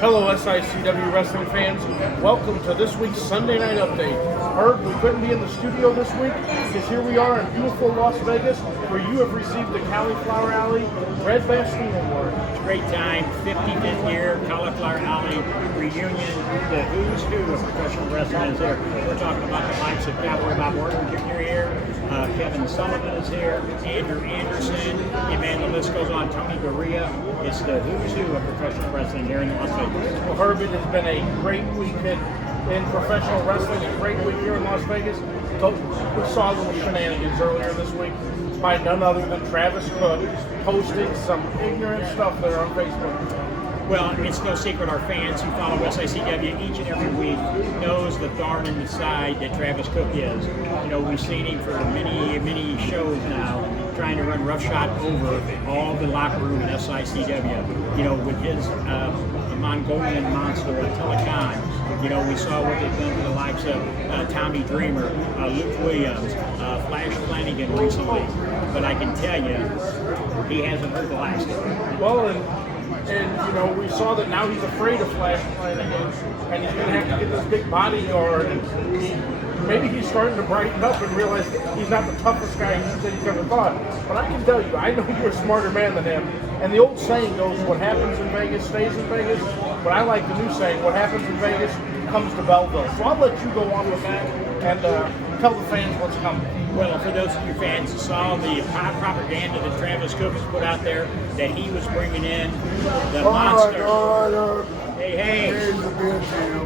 Hello, SICW wrestling fans. Welcome to this week's Sunday Night Update. Herb, we couldn't be in the studio this week because here we are in beautiful Las Vegas where you have received the Cauliflower Alley Red Bastille Award. Great time, 55th year, Cauliflower Alley reunion. The who's who of professional wrestling is here. We're talking about the likes of Cowboy Bob Orton Jr. here, Kevin Sullivan is here, Andrew Anderson, and the list goes on, Tony Gurria. It's the who's who of professional wrestling here in Las Vegas. Well, Herb, it has been a great week in professional wrestling, a great week here in Las Vegas. We saw little shenanigans earlier this week by none other than Travis Cook posting some ignorant stuff there on Facebook. Well, it's no secret our fans who follow SICW each and every week knows the thorn in the side that Travis Cook is. You know, we've seen him for many shows now, trying to run roughshod over all the locker room in SICW. You know, with his Mongolian monster, Telecan. You know, we saw what they've done to the likes of Tommy Dreamer, Luke Williams, Flash Flanagan recently. But I can tell you, he hasn't heard the last of it. Well, and you know, we saw that now he's afraid of Flash Flanagan, and he's going to have to get this big bodyguard. And maybe he's starting to brighten up and realize he's not the toughest guy that he's ever thought. But I can tell you, I know you're a smarter man than him. And the old saying goes, what happens in Vegas stays in Vegas. But I like the new saying, what happens in Vegas comes to Belleville. So I'll let you go on with that and tell the fans what's coming. Well, for those of you fans who saw the propaganda that Travis Cook has put out there, that he was bringing in the monster. All right. Hey.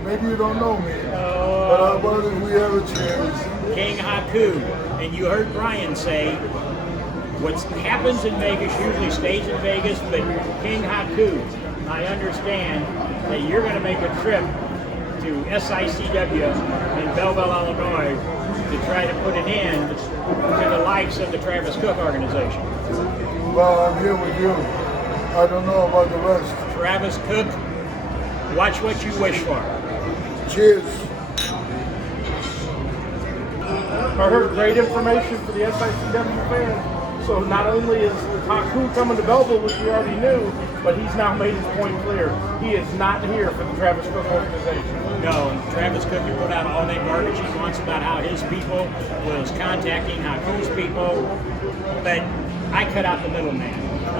Maybe you don't know me, but I wonder if we have a chance. King Haku, and you heard Brian say, what happens in Vegas usually stays in Vegas, but King Haku, I understand that you're going to make a trip to SICW in Belleville, Illinois, to try to put an end to the likes of the Travis Cook organization. Well, I'm here with you. I don't know about the rest. Travis Cook, watch what you wish for. Cheers. I heard great information for the SICW fans. So not only is Haku coming to Belleville, which we already knew, but he's now made his point clear. He is not here for the Travis Cook organization. No, Travis Cook can put out all that garbage he wants about how his people was contacting Haku's people, but I cut out the middleman.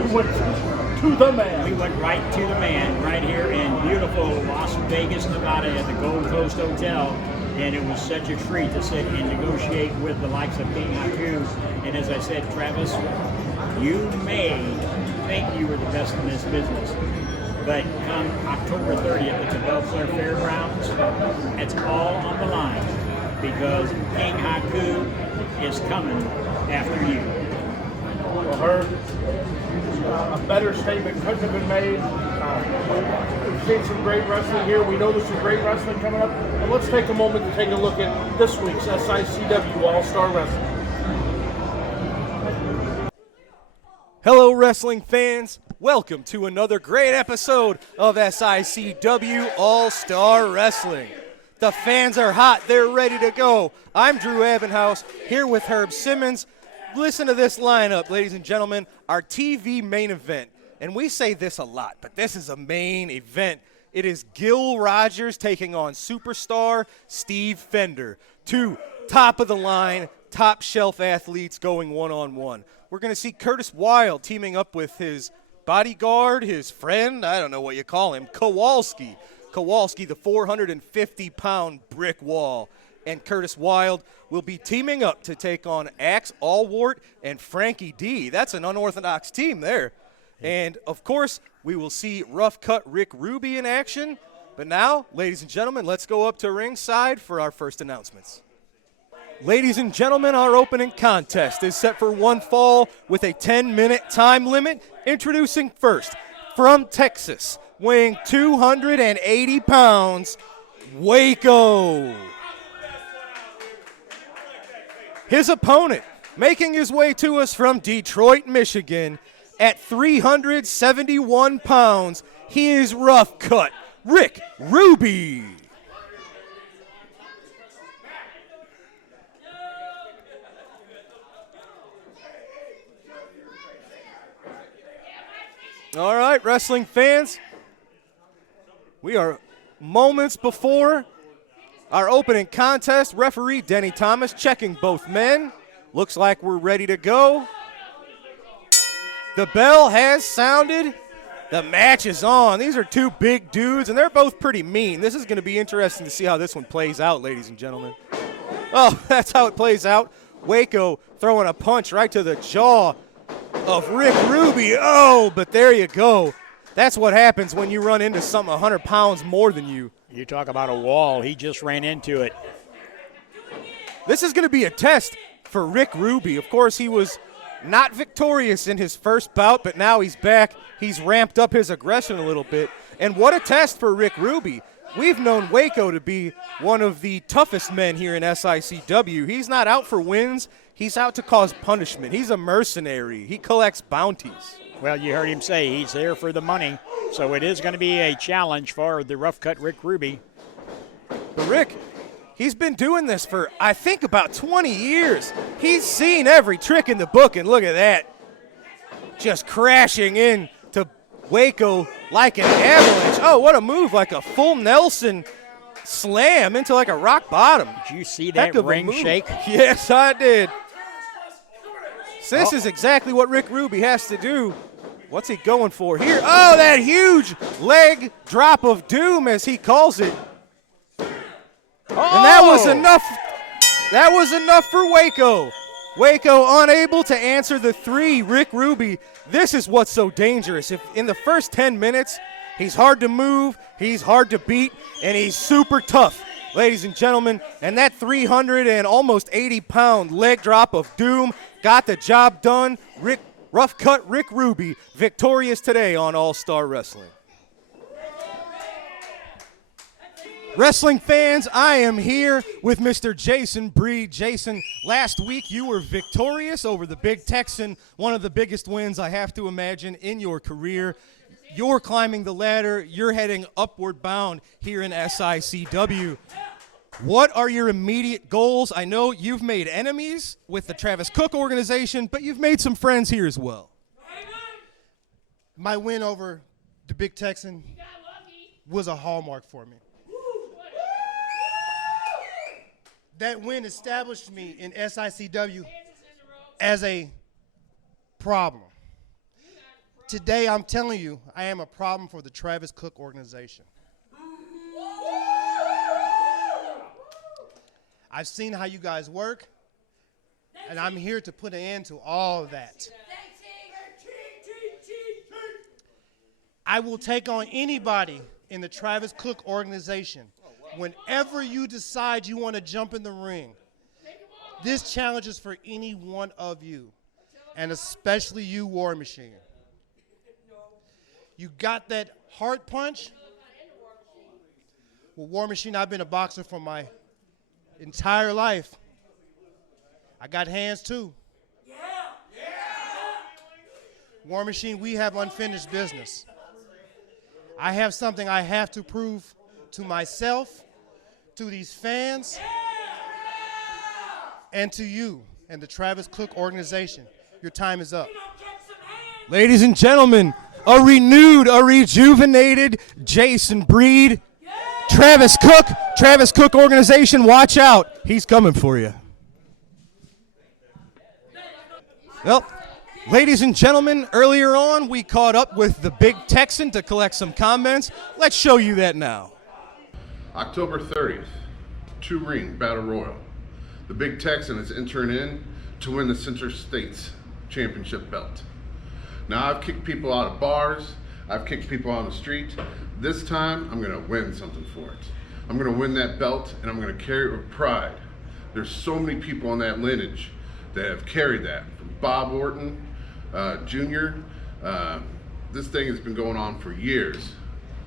We went to the man. We went right to the man, right here in beautiful Las Vegas, Nevada at the Gold Coast Hotel. And it was such a treat to sit and negotiate with the likes of King Haku. And as I said, Travis, you may think you were the best in this business, but come October 30th at the Belfair Fairgrounds, it's all on the line because King Haku is coming after you. Well, Herb, a better statement couldn't have been made. We've seen some great wrestling here. We know there's some great wrestling coming up. And let's take a moment to take a look at this week's SICW All-Star Wrestling. Hello, wrestling fans. Welcome to another great episode of SICW All-Star Wrestling. The fans are hot. They're ready to go. I'm Drew Abenhouse here with Herb Simmons. Listen to this lineup, ladies and gentlemen, our TV main event. And we say this a lot, but this is a main event. It is Gil Rogers taking on superstar Steve Fender. Two top-of-the-line, top-shelf athletes going one-on-one. We're going to see Curtis Wilde teaming up with his bodyguard, his friend, I don't know what you call him, Kowalski. Kowalski, the 450-pound brick wall. And Curtis Wilde will be teaming up to take on Axe Allwart and Frankie D. That's an unorthodox team there. And, of course, we will see Rough Cut Rick Ruby in action. But now, ladies and gentlemen, let's go up to ringside for our first announcements. Ladies and gentlemen, our opening contest is set for one fall with a 10-minute time limit. Introducing first, from Texas, weighing 280 pounds, Waco. His opponent, making his way to us from Detroit, Michigan, at 371 pounds, he is Rough Cut Rick Ruby. All right, wrestling fans, We are moments before our opening contest. Referee Denny Thomas checking both men. Looks like we're ready to go. The bell has sounded. The match is on. These are two big dudes, and they're both pretty mean. This is going to be interesting to see how this one plays out, ladies and gentlemen. Oh, that's how it plays out. Waco throwing a punch right to the jaw of Rick Ruby. Oh, but there you go. That's what happens when you run into something 100 pounds more than you. You talk about a wall. He just ran into it. This is going to be a test for Rick Ruby. Of course, he was not victorious in his first bout, but now he's back. He's ramped up his aggression a little bit. And what a test for Rick Ruby. We've known Waco to be one of the toughest men here in SICW. He's not out for wins. He's out to cause punishment. He's a mercenary. He collects bounties. Well, you heard him say he's there for the money. So it is going to be a challenge for the rough-cut Rick Ruby. But Rick, he's been doing this for, I think, about 20 years. He's seen every trick in the book, and look at that. Just crashing in to Waco like an avalanche. Oh, what a move, like a full Nelson slam into like a rock bottom. Did you see that ring shake? Yes, I did. So this is exactly what Rick Ruby has to do. What's he going for here? Oh, that huge leg drop of doom, as he calls it. And that was enough. That was enough for Waco. Waco unable to answer the three. Rick Ruby, this is what's so dangerous. If in the first 10 minutes, he's hard to move, he's hard to beat, and he's super tough, ladies and gentlemen. And that 300 and almost 80-pound leg drop of doom got the job done. Rough cut Rick Ruby, victorious today on All-Star Wrestling. Wrestling fans, I am here with Mr. Jason Breed. Jason, last week you were victorious over the Big Texan, one of the biggest wins I have to imagine in your career. You're climbing the ladder. You're heading upward bound here in SICW. What are your immediate goals? I know you've made enemies with the Travis Cook organization, but you've made some friends here as well. My win over the Big Texan was a hallmark for me. That win established me in SICW as a problem. Today, I'm telling you, I am a problem for the Travis Cook organization. I've seen how you guys work, and I'm here to put an end to all of that. I will take on anybody in the Travis Cook organization whenever you decide you want to jump in the ring. This challenge is for any one of you, and especially you, War Machine. You got that heart punch? Well, War Machine, I've been a boxer for my entire life. I got hands too. War Machine, we have unfinished business. I have something I have to prove to myself, to these fans, and to you and the Travis Cook organization. Your time is up. Ladies and gentlemen, a renewed, a rejuvenated Jason Breed. Travis Cook organization, watch out. He's coming for you. Well, ladies and gentlemen, earlier on we caught up with the Big Texan to collect some comments. Let's show you that now. October 30th, 2-ring battle royal. The Big Texan is entering in to win the Center States Championship belt. Now, I've kicked people out of bars, I've kicked people on the street. This time, I'm gonna win something for it. I'm gonna win that belt, and I'm gonna carry it with pride. There's so many people on that lineage that have carried that, from Bob Orton, Jr. This thing has been going on for years.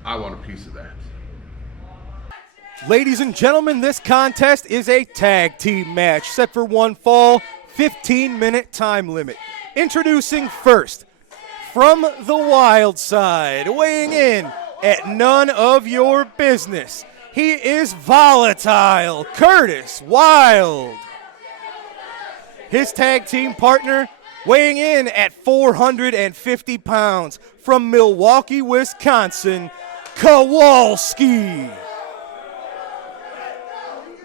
I want a piece of that. Ladies and gentlemen, this contest is a tag team match set for one fall, 15-minute time limit. Introducing first, from the wild side, weighing in at none of your business, he is volatile Curtis Wild. His tag team partner, weighing in at 450 pounds, from Milwaukee, Wisconsin, Kowalski.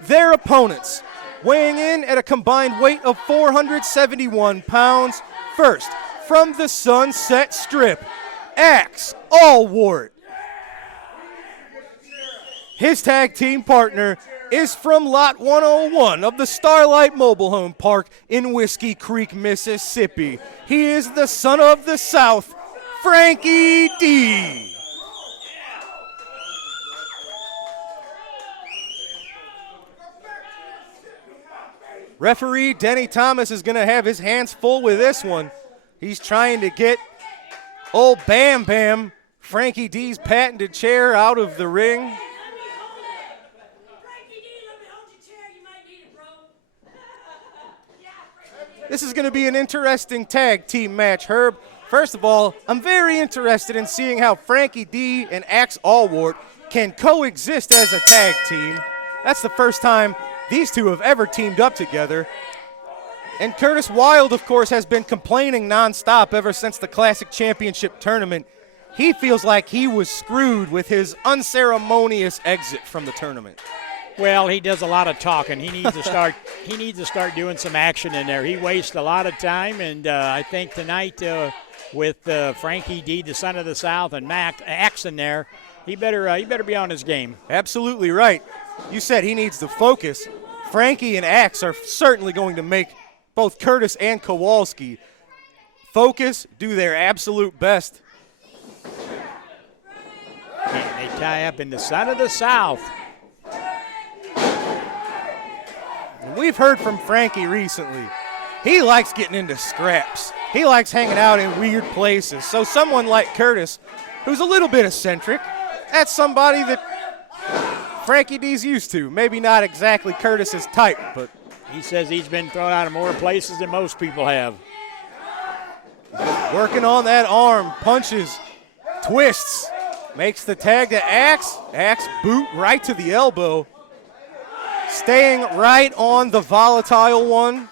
Their opponents, weighing in at a combined weight of 471 pounds, first, from the Sunset Strip, Axe Allwart. His tag team partner is from Lot 101 of the Starlight Mobile Home Park in Whiskey Creek, Mississippi. He is the son of the South, Frankie D. Referee Denny Thomas is going to have his hands full with this one. He's trying to get old Bam Bam, Frankie D's patented chair, out of the ring. This is going to be an interesting tag team match, Herb. First of all, I'm very interested in seeing how Frankie D and Axe Allwart can coexist as a tag team. That's the first time these two have ever teamed up together. And Curtis Wilde, of course, has been complaining nonstop ever since the Classic Championship tournament. He feels like he was screwed with his unceremonious exit from the tournament. Well, he does a lot of talking. He needs to start. He needs to start doing some action in there. He wastes a lot of time, and I think tonight with Frankie D, the son of the South, and Axe in there, he better be on his game. Absolutely right. You said he needs to focus. Frankie and Axe are certainly going to make both Curtis and Kowalski focus, do their absolute best. And they tie up in the son of the South. We've heard from Frankie recently. He likes getting into scraps. He likes hanging out in weird places. So someone like Curtis, who's a little bit eccentric, that's somebody that Frankie D's used to. Maybe not exactly Curtis's type, but he says he's been thrown out of more places than most people have. Working on that arm, punches, twists, makes the tag to Axe. Axe boot right to the elbow. Staying right on the volatile one,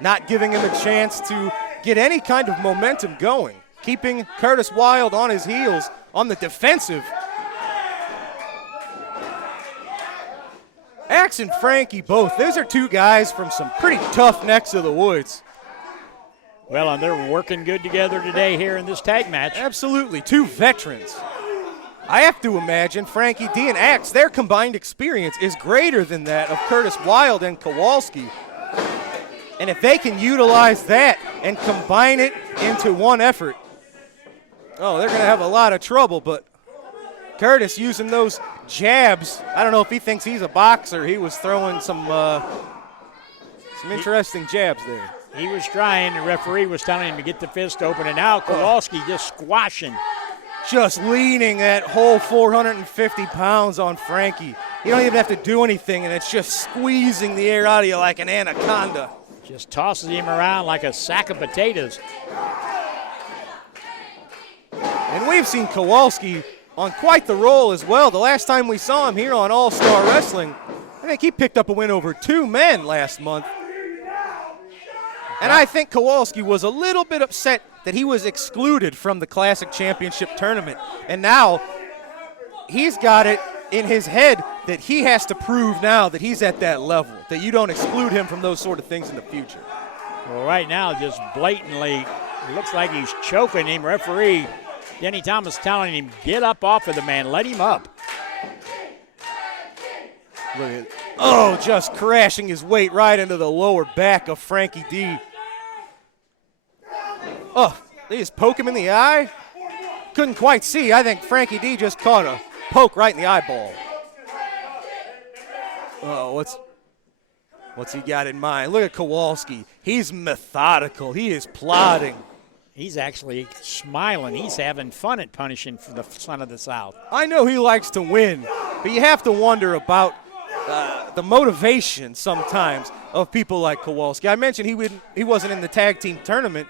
not giving him a chance to get any kind of momentum going, keeping Curtis Wilde on his heels on the defensive. Axe and Frankie both, those are two guys from some pretty tough necks of the woods. Well, and they're working good together today here in this tag match. Absolutely, two veterans. I have to imagine Frankie D and Axe, their combined experience is greater than that of Curtis Wilde and Kowalski. And if they can utilize that and combine it into one effort, oh, they're going to have a lot of trouble. But Curtis using those jabs, I don't know if he thinks he's a boxer. He was throwing some interesting jabs there. He was trying, the referee was telling him to get the fist open, and now Kowalski just squashing. Just leaning that whole 450 pounds on Frankie. You don't even have to do anything, and it's just squeezing the air out of you like an anaconda. Just tosses him around like a sack of potatoes. And we've seen Kowalski on quite the roll as well. The last time we saw him here on All-Star Wrestling, I think he picked up a win over two men last month. And I think Kowalski was a little bit upset that he was excluded from the Classic Championship tournament. And now he's got it in his head that he has to prove now that he's at that level, that you don't exclude him from those sort of things in the future. Well, right now, just blatantly, it looks like he's choking him. Referee Denny Thomas telling him, get up off of the man, let him up. Look at it. Oh, just crashing his weight right into the lower back of Frankie D. Oh, they just poke him in the eye? Couldn't quite see. I think Frankie D just caught a poke right in the eyeball. Oh, what's he got in mind? Look at Kowalski. He's methodical. He is plodding. He's actually smiling. He's having fun at punishing for the son of the South. I know he likes to win, but you have to wonder about the motivation sometimes of people like Kowalski. I mentioned he wasn't in the tag team tournament,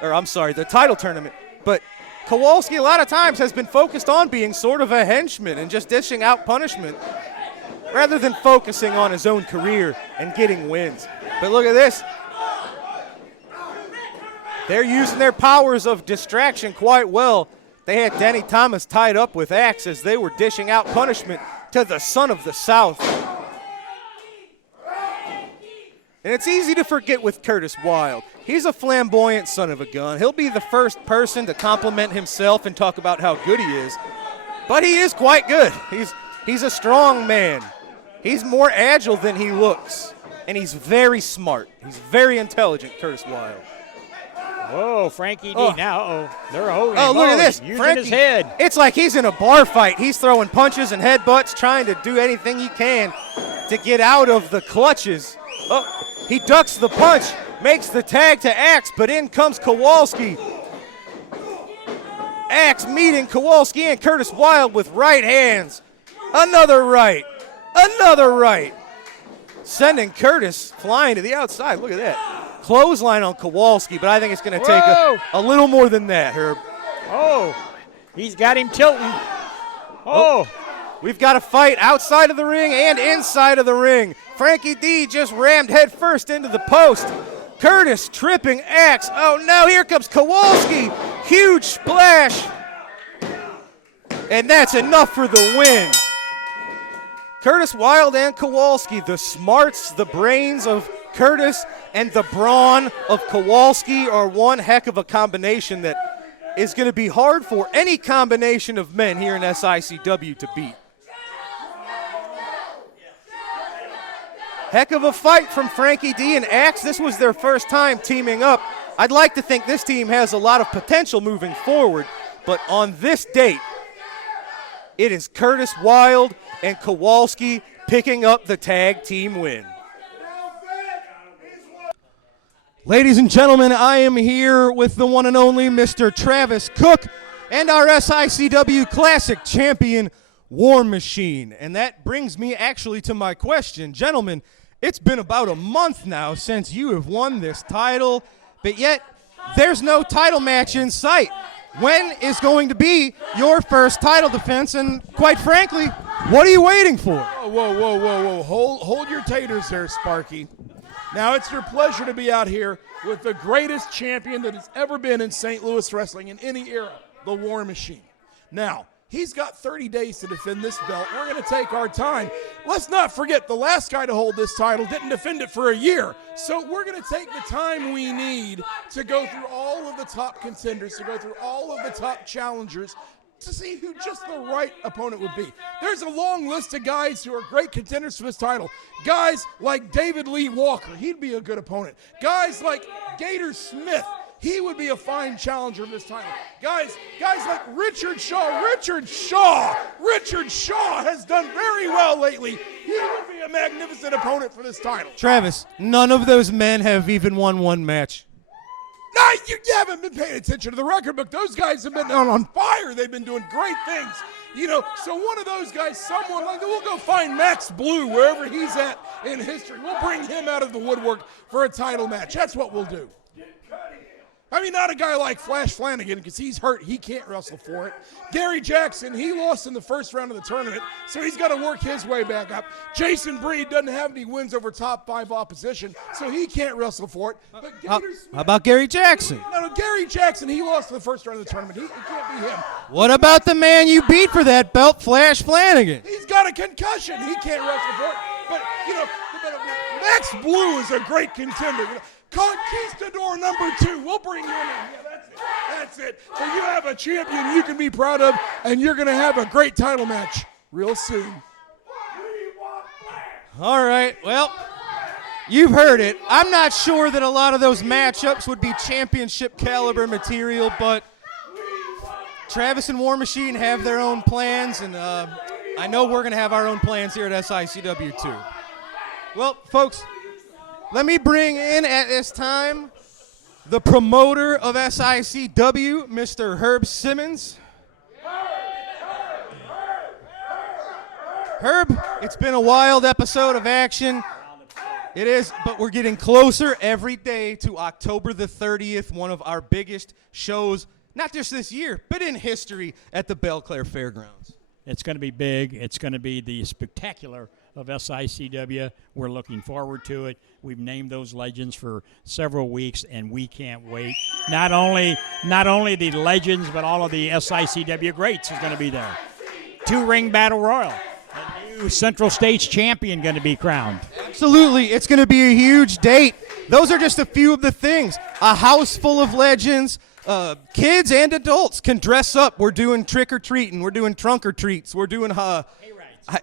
or I'm sorry, the title tournament, but Kowalski a lot of times has been focused on being sort of a henchman and just dishing out punishment rather than focusing on his own career and getting wins. But look at this. They're using their powers of distraction quite well They had Denny Thomas tied up with Axe as they were dishing out punishment to the son of the South. And it's easy to forget with Curtis Wilde. He's a flamboyant son of a gun. He'll be the first person to compliment himself and talk about how good he is. But he is quite good. He's a strong man. He's more agile than he looks. And he's very smart. He's very intelligent, Curtis Wilde. Whoa, Frankie D. Oh. Now, they're holding Oh, him. look at this. Using Frankie, his head. It's like he's in a bar fight. He's throwing punches and headbutts, trying to do anything he can to get out of the clutches. Oh, he ducks the punch, makes the tag to Axe, but in comes Kowalski. Axe meeting Kowalski and Curtis Wilde with right hands. Another right. Another right. Sending Curtis flying to the outside. Look at that. Clothesline on Kowalski, but I think it's going to take a little more than that, Herb. Oh, he's got him tilting. Oh. We've got a fight outside of the ring and inside of the ring. Frankie D just rammed head first into the post. Curtis tripping Axe. Oh no, here comes Kowalski. Huge splash. And that's enough for the win. Curtis Wilde and Kowalski, the smarts, the brains of Curtis and the brawn of Kowalski are one heck of a combination that is going to be hard for any combination of men here in SICW to beat. Heck of a fight from Frankie D and Axe. This was their first time teaming up. I'd like to think this team has a lot of potential moving forward, but on this date, it is Curtis Wilde and Kowalski picking up the tag team win. Ladies and gentlemen, I am here with the one and only Mr. Travis Cook and our SICW Classic champion, War Machine. And that brings me actually to my question. Gentlemen, it's been about a month now since you have won this title, but yet there's no title match in sight. When is going to be your first title defense? And quite frankly, what are you waiting for? Whoa. Hold your taters there, Sparky. Now, it's your pleasure to be out here with the greatest champion that has ever been in St. Louis wrestling in any era, the War Machine. Now, he's got 30 days to defend this belt. We're going to take our time. Let's not forget, the last guy to hold this title didn't defend it for a year. So we're going to take the time we need to go through all of the top contenders, to go through all of the top challengers, to see who just the right opponent would be. There's a long list of guys who are great contenders for this title. Guys like David Lee Walker, he'd be a good opponent. Guys like Gator Smith, he would be a fine challenger for this title. Guys like Richard Shaw. Richard Shaw has done very well lately. He would be a magnificent opponent for this title. Travis, none of those men have even won one match. No, you haven't been paying attention to the record book. Those guys have been on fire. They've been doing great things. You know, so one of those guys, someone like that, we'll go find Max Blue wherever he's at in history. We'll bring him out of the woodwork for a title match. That's what we'll do. I mean, not a guy like Flash Flanagan because he's hurt. He can't wrestle for it. Gary Jackson, he lost in the first round of the tournament, so he's got to work his way back up. Jason Breed doesn't have any wins over top 5 opposition, so he can't wrestle for it. But How about Gary Jackson? No, Gary Jackson, he lost in the first round of the tournament. He can't be him. What about the man you beat for that belt, Flash Flanagan? He's got a concussion. He can't wrestle for it. But, you know, Max Blue is a great contender. You know, Conquistador number 2. We'll bring you in. Yeah, that's it. So you have a champion you can be proud of, and you're going to have a great title match real soon. All right, well, you've heard it. I'm not sure that a lot of those matchups would be championship caliber material, but Travis and War Machine have their own plans, and I know we're going to have our own plans here at SICW too. Well, folks, let me bring in at this time the promoter of SICW, Mr. Herb Simmons. Herb, it's been a wild episode of action. It is, but we're getting closer every day to October the 30th, one of our biggest shows, not just this year, but in history at the Belle Claire Fairgrounds. It's going to be big. It's going to be the spectacular of SICW. We're looking forward to it. We've named those legends for several weeks, and we can't wait. Not only the legends, but all of the SICW greats is going to be there. 2-ring battle royal. A new Central States champion going to be crowned. Absolutely. It's going to be a huge date. Those are just a few of the things. A house full of legends. Kids and adults can dress up. We're doing trick-or-treating. We're doing trunk-or-treats. We're doing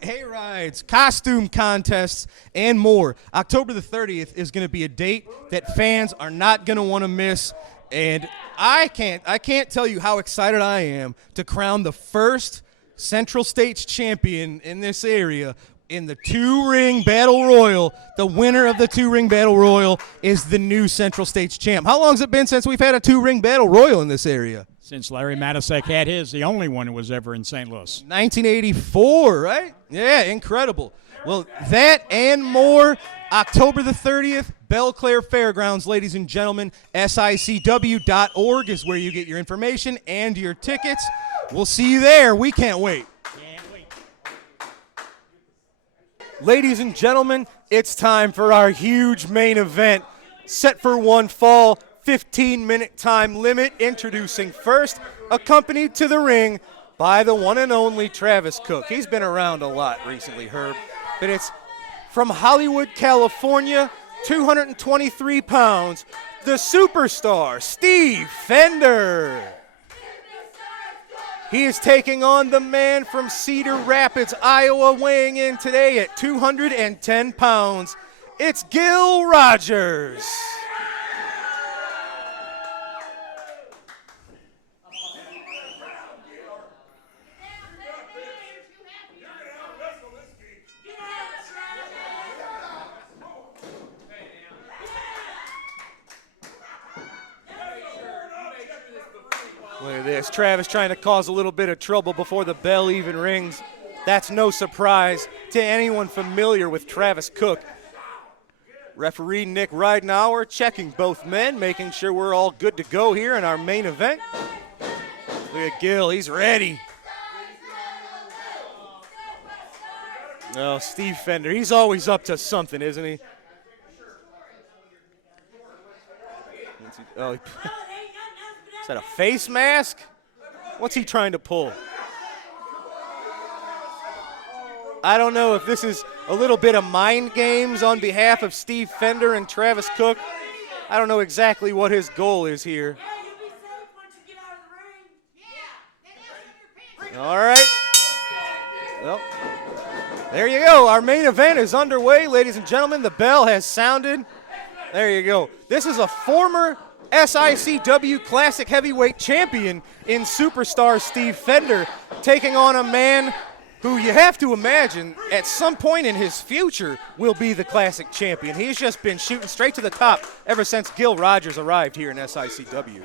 hay rides, costume contests, and more. October the 30th is going to be a date that fans are not going to want to miss. And I can't tell you how excited I am to crown the first Central States champion in this area in the 2-ring battle royal. The winner of the 2-ring battle royal is the new Central States champ. How long has it been since we've had a 2-ring battle royal in this area? Since Larry Matisek had his, the only one who was ever in St. Louis. 1984, right? Yeah, incredible. Well, that and more, October the 30th, Belle Claire Fairgrounds, ladies and gentlemen. SICW.org is where you get your information and your tickets. We'll see you there. We can't wait. Ladies and gentlemen, it's time for our huge main event. Set for one fall, 15-minute time limit. Introducing first, accompanied to the ring by the one and only Travis Cook. He's been around a lot recently, Herb. But it's from Hollywood, California, 223 pounds, the superstar, Steve Fender. He is taking on the man from Cedar Rapids, Iowa, weighing in today at 210 pounds. It's Gil Rogers. Look at this. Travis trying to cause a little bit of trouble before the bell even rings. That's no surprise to anyone familiar with Travis Cook. Referee Nick Ridenauer checking both men, making sure we're all good to go here in our main event. Look at Gil. He's ready. Oh, Steve Fender. He's always up to something, isn't he? Oh, is that a face mask? What's he trying to pull? I don't know if this is a little bit of mind games on behalf of Steve Fender and Travis Cook. I don't know exactly what his goal is here. All right. Well, there you go. Our main event is underway, ladies and gentlemen. The bell has sounded. There you go. This is a former SICW Classic Heavyweight Champion in Superstar Steve Fender, taking on a man who you have to imagine at some point in his future will be the Classic Champion. He's just been shooting straight to the top ever since Gil Rogers arrived here in SICW.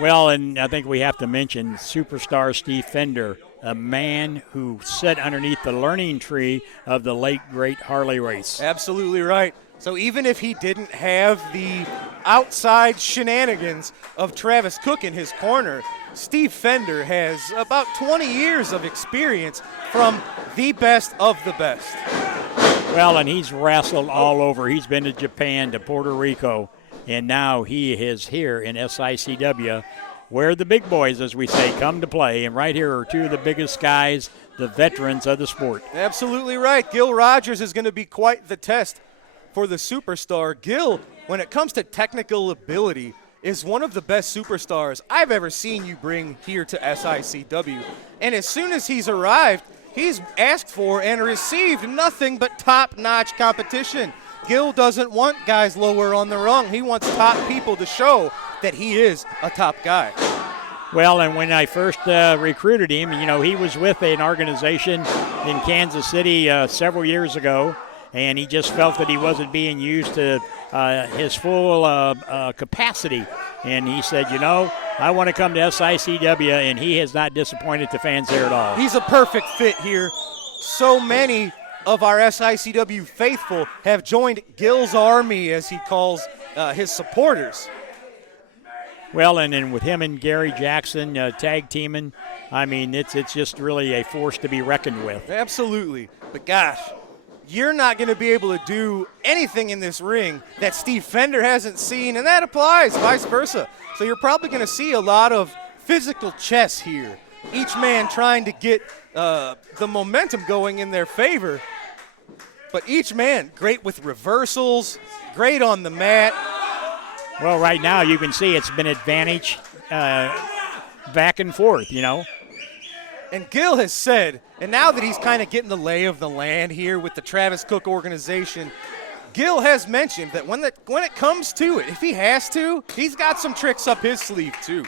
Well, and I think we have to mention Superstar Steve Fender, a man who sat underneath the learning tree of the late, great Harley Race. Absolutely right. So even if he didn't have the outside shenanigans of Travis Cook in his corner, Steve Fender has about 20 years of experience from the best of the best. Well, and he's wrestled all over. He's been to Japan, to Puerto Rico, and now he is here in SICW, where the big boys, as we say, come to play. And right here are two of the biggest guys, the veterans of the sport. Absolutely right. Gil Rogers is going to be quite the test for the superstar. Gil, when it comes to technical ability, is one of the best superstars I've ever seen you bring here to SICW. And as soon as he's arrived, he's asked for and received nothing but top-notch competition. Gil doesn't want guys lower on the rung. He wants top people to show that he is a top guy. Well, and when I first recruited him, you know, he was with an organization in Kansas City several years ago, and he just felt that he wasn't being used to his full capacity. And he said, you know, I want to come to SICW, and he has not disappointed the fans there at all. He's a perfect fit here. So many of our SICW faithful have joined Gil's army, as he calls his supporters. Well, and with him and Gary Jackson tag teaming, I mean, it's just really a force to be reckoned with. Absolutely. But gosh, you're not going to be able to do anything in this ring that Steve Fender hasn't seen, and that applies vice versa. So you're probably going to see a lot of physical chess here. Each man trying to get the momentum going in their favor. But each man great with reversals, great on the mat. Well, right now you can see it's been advantage back and forth, you know. And Gil has said, and now that he's kind of getting the lay of the land here with the Travis Cook organization, Gil has mentioned that when it comes to it, if he has to, he's got some tricks up his sleeve too.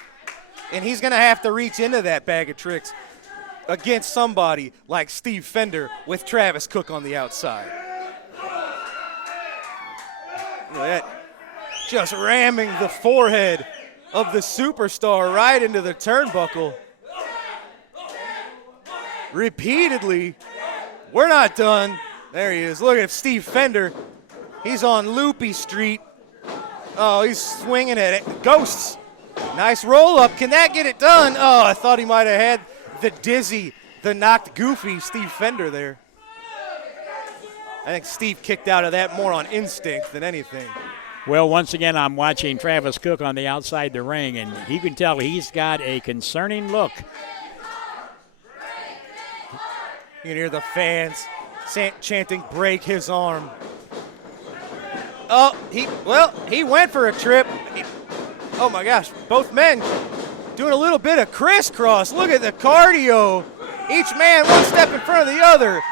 And he's going to have to reach into that bag of tricks against somebody like Steve Fender with Travis Cook on the outside. Look at that. Just ramming the forehead of the superstar right into the turnbuckle. Repeatedly. We're not done. There he is. Look at Steve Fender. He's on Loopy Street. Oh, he's swinging at it. Ghosts. Nice roll up. Can that get it done? Oh, I thought he might have had the dizzy, the knocked goofy Steve Fender there. I think Steve kicked out of that more on instinct than anything. Well, once again, I'm watching Travis Cook on the outside the ring, and you can tell he's got a concerning look. You can hear the fans chanting, break his arm. Oh, he went for a trip. Oh my gosh, both men doing a little bit of crisscross. Look at the cardio. Each man one step in front of the other.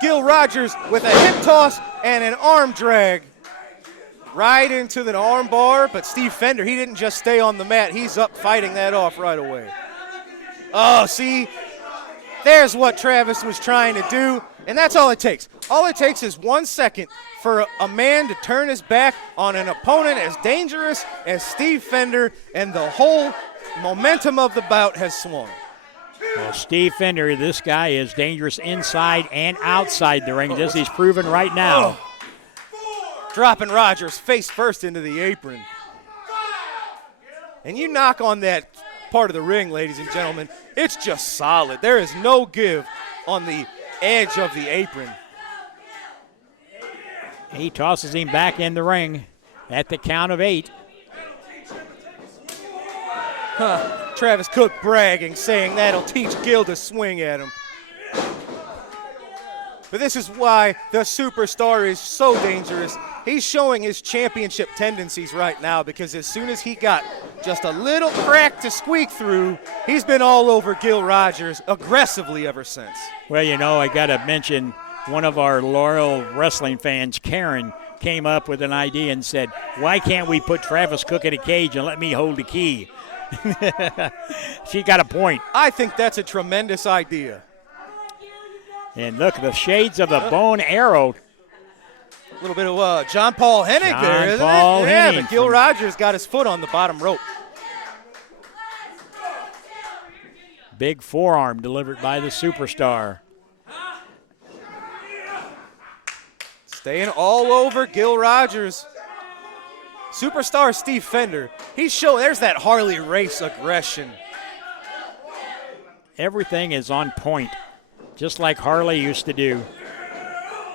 Gil Rogers with a hip toss and an arm drag right into the arm bar, but Steve Fender, he didn't just stay on the mat. He's up fighting that off right away. Oh, see, there's what Travis was trying to do, and that's all it takes. All it takes is 1 second for a man to turn his back on an opponent as dangerous as Steve Fender, and the whole momentum of the bout has swung. Well, Steve Fender, this guy is dangerous inside and outside the ring. This he's proven right now. Dropping Rogers face first into the apron. And you knock on that part of the ring, ladies and gentlemen, it's just solid. There is no give on the edge of the apron. He tosses him back in the ring at the count of 8. Travis Cook bragging, saying that'll teach Gil to swing at him. But this is why the superstar is so dangerous. He's showing his championship tendencies right now, because as soon as he got just a little crack to squeak through, he's been all over Gil Rogers aggressively ever since. Well, you know, I got to mention one of our loyal wrestling fans, Karen, came up with an idea and said, why can't we put Travis Cook in a cage and let me hold the key? She got a point. I think that's a tremendous idea. And look, the shades of the bone arrow. A little bit of John Paul Hennig there, isn't Paul it? Yeah, Hennig. but Gil Rogers got his foot on the bottom rope. Big forearm delivered by the superstar. Staying all over Gil Rogers. Superstar Steve Fender. He's showing, there's that Harley Race aggression. Everything is on point, just like Harley used to do.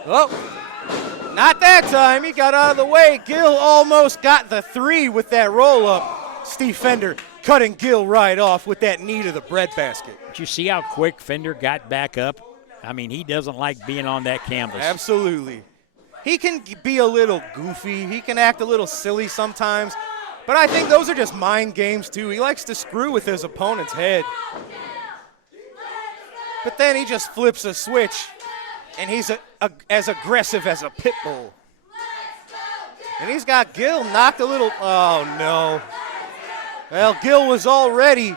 Oh, not that time. He got out of the way. Gil almost got the 3 with that roll-up. Steve Fender cutting Gil right off with that knee to the breadbasket. Did you see how quick Fender got back up? I mean, he doesn't like being on that canvas. Absolutely. He can be a little goofy. He can act a little silly sometimes. But I think those are just mind games, too. He likes to screw with his opponent's head. But then he just flips a switch, and he's as aggressive as a pit bull. And he's got Gil knocked a little, oh no. Well, Gil was already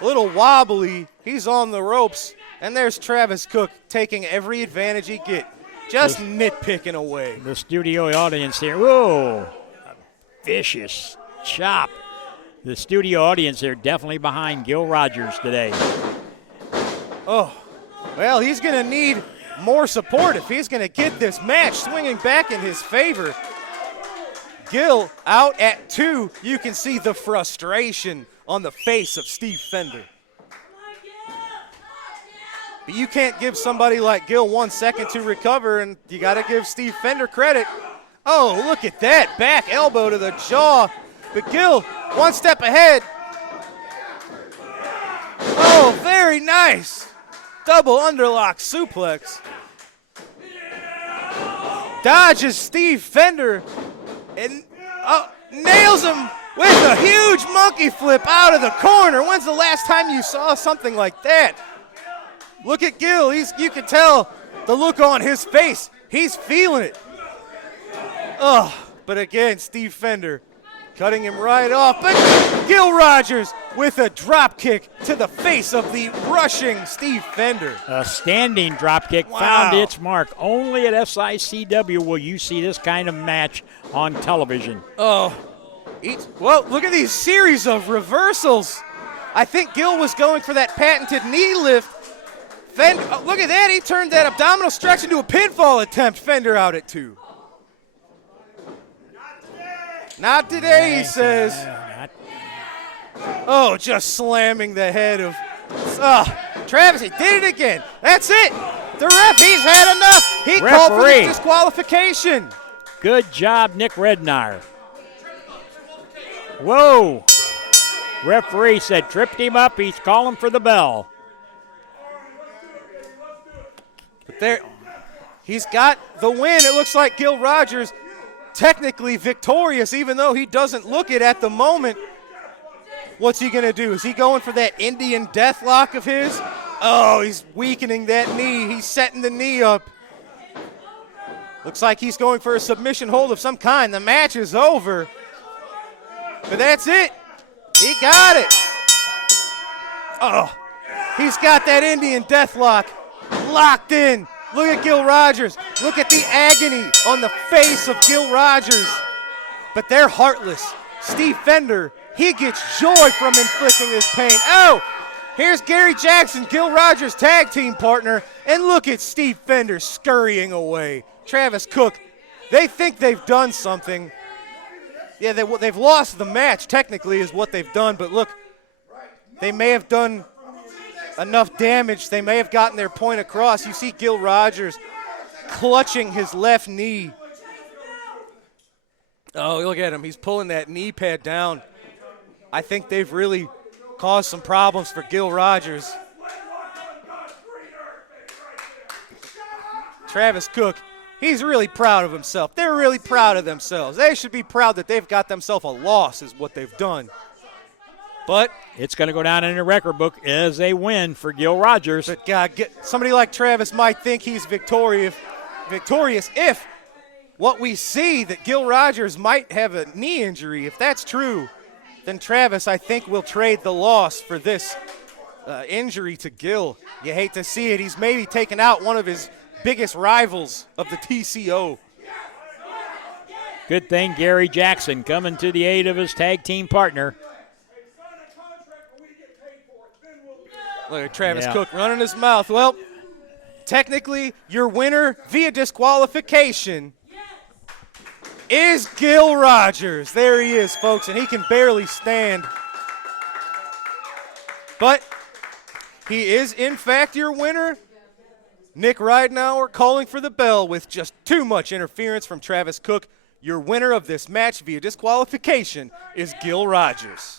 a little wobbly. He's on the ropes. And there's Travis Cook taking every advantage he get, just nitpicking away. The studio audience here, whoa, a vicious chop. The studio audience, they're definitely behind Gil Rogers today. Oh, well, he's going to need more support if he's going to get this match swinging back in his favor. Gil out at 2. You can see the frustration on the face of Steve Fender. But you can't give somebody like Gil 1 second to recover, and you got to give Steve Fender credit. Oh, look at that. Back elbow to the jaw. But Gil, one step ahead. Oh, very nice. Double underlock suplex. Dodges Steve Fender and nails him with a huge monkey flip out of the corner. When's the last time you saw something like that? Look at Gil. You can tell the look on his face. He's feeling it. Oh, but again, Steve Fender cutting him right off. But Gil Rogers with a drop kick to the face of the rushing Steve Fender. A standing drop kick found its mark. Only at SICW will you see this kind of match on television. Oh, well, look at these series of reversals. I think Gil was going for that patented knee lift. Fender, look at that. He turned that abdominal stretch into a pinfall attempt. Fender out at 2. Not today, he says. Oh, just slamming the head of Travis. He did it again. That's it. The ref, he's had enough. He called for the disqualification. Good job, Nick Rednar. Whoa. Referee said tripped him up. He's calling for the bell. But there, he's got the win. It looks like Gil Rogers technically victorious, even though he doesn't look it at the moment. What's he going to do? Is he going for that Indian deathlock of his? Oh, he's weakening that knee. He's setting the knee up. Looks like he's going for a submission hold of some kind. The match is over. But that's it. He got it. Oh, he's got that Indian deathlock locked in. Look at Gil Rogers. Look at the agony on the face of Gil Rogers. But they're heartless. Steve Fender, he gets joy from inflicting this pain. Oh, here's Gary Jackson, Gil Rogers' tag team partner. And look at Steve Fender scurrying away. Travis Cook, they think they've done something. Yeah, they've lost the match, technically, is what they've done. But look, they may have done enough damage. They may have gotten their point across. You see Gil Rogers clutching his left knee. Oh, look at him. He's pulling that knee pad down. I think they've really caused some problems for Gil Rogers. Travis Cook, he's really proud of himself. They're really proud of themselves. They should be proud that they've got themselves a loss is what they've done. But it's going to go down in the record book as a win for Gil Rogers. But God, somebody like Travis might think he's victorious if what we see that Gil Rogers might have a knee injury. If that's true, then Travis, I think, will trade the loss for this injury to Gil. You hate to see it. He's maybe taken out one of his biggest rivals of the TCO. Good thing Gary Jackson coming to the aid of his tag team partner. Look at Travis Cook running his mouth. Well, technically, your winner via disqualification is Gil Rogers. There he is, folks, and he can barely stand. But he is, in fact, your winner. Nick Ridenauer calling for the bell with just too much interference from Travis Cook. Your winner of this match via disqualification is Gil Rogers.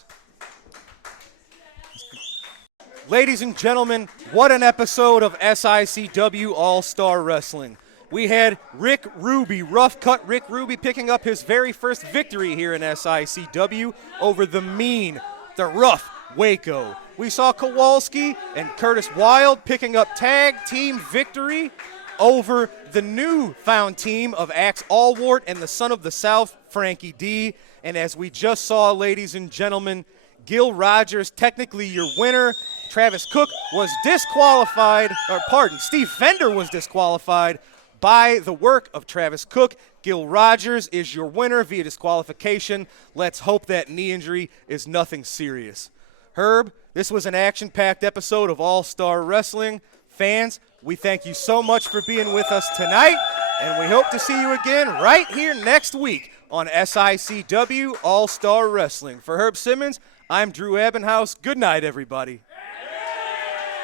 Ladies and gentlemen, what an episode of SICW All-Star Wrestling. We had Rick Ruby, rough cut Rick Ruby, picking up his very first victory here in SICW over the mean, the rough Waco. We saw Kowalski and Curtis Wilde picking up tag team victory over the newfound team of Axe Allwart and the Son of the South, Frankie D. And as we just saw, ladies and gentlemen, Gil Rogers, technically your winner. Travis Cook was disqualified, Steve Fender was disqualified by the work of Travis Cook. Gil Rogers is your winner via disqualification. Let's hope that knee injury is nothing serious. Herb, this was an action-packed episode of All-Star Wrestling. Fans, we thank you so much for being with us tonight, and we hope to see you again right here next week on SICW All-Star Wrestling. For Herb Simmons, I'm Drew Ebenhaus. Good night, everybody.